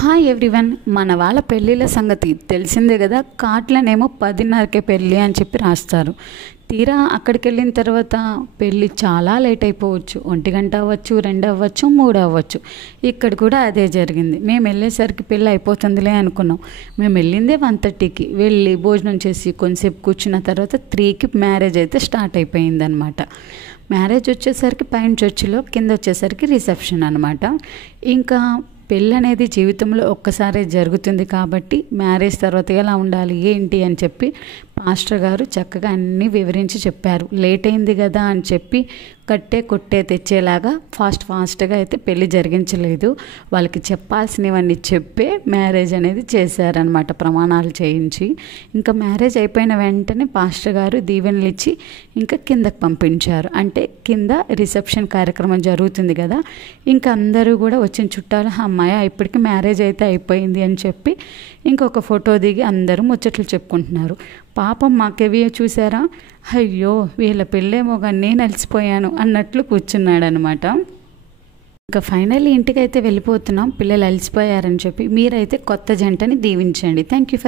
Hi everyone, మన వాళ్ళ పెళ్ళిళ్ళ సంగతి తెలిసిందే కదా. కార్డులనేమో 10:30కే పెళ్ళి అని చెప్పి రాస్తారు. తీరా అక్కడికి వెళ్ళిన తర్వాత పెళ్ళి చాలా లేట్ అయిపోవచ్చు. 1 గంట అవ్వచ్చు, 2 అవ్వచ్చు, 3 అవ్వచ్చు. ఇక్కడ కూడా అదే జరిగింది. మేము వెళ్ళేసరికి పెళ్ళి అయిపోతుందిలే అనుకున్నాం. మేము వెళ్ళిందే 1:30కి వెళ్ళి భోజనం చేసి కొంతసేపు కూర్చున్న తర్వాత 3కి మ్యారేజ్ అయితే స్టార్ట్ అయిపోయింది అనమాట. మ్యారేజ్ వచ్చేసరికి పైన చర్చిలో, కింద వచ్చేసరికి రిసెప్షన్ అనమాట. ఇంకా పెళ్ళి అనేది జీవితంలో ఒక్కసారే జరుగుతుంది కాబట్టి మ్యారేజ్ తర్వాత ఎలా ఉండాలి ఏంటి అని చెప్పి పాస్టర్ గారు చక్కగా అన్నీ వివరించి చెప్పారు. లేట్ అయింది కదా అని చెప్పి కట్టే కొట్టే తెచ్చేలాగా ఫాస్ట్గా అయితే పెళ్ళి జరిగించలేదు. వాళ్ళకి చెప్పాల్సినవన్నీ చెప్పే మ్యారేజ్ అనేది చేశారనమాట, ప్రమాణాలు చేయించి. ఇంకా మ్యారేజ్ అయిపోయిన వెంటనే పాస్టర్ గారు దీవెనలు ఇచ్చి ఇంకా కిందకి పంపించారు. అంటే కింద రిసెప్షన్ కార్యక్రమం జరుగుతుంది కదా, ఇంకా అందరూ కూడా వచ్చిన చుట్టాలు అమ్మాయి ఇప్పటికి మ్యారేజ్ అయితే అయిపోయింది అని చెప్పి ఇంకొక ఫోటో దిగి అందరూ ముచ్చట్లు చెప్పుకుంటున్నారు. పాపం మా కెవియ చూసారా, అయ్యో వీళ్ళ పెళ్ళేమో కానీ నేను అలసిపోయాను అన్నట్లు కూర్చున్నాడనమాట. ఇంకా ఫైనల్లీ ఇంటికైతే వెళ్ళిపోతున్నాం. పిల్లలు అలసిపోయారని చెప్పి. మీరైతే కొత్త జంటని దీవించండి. Thank you for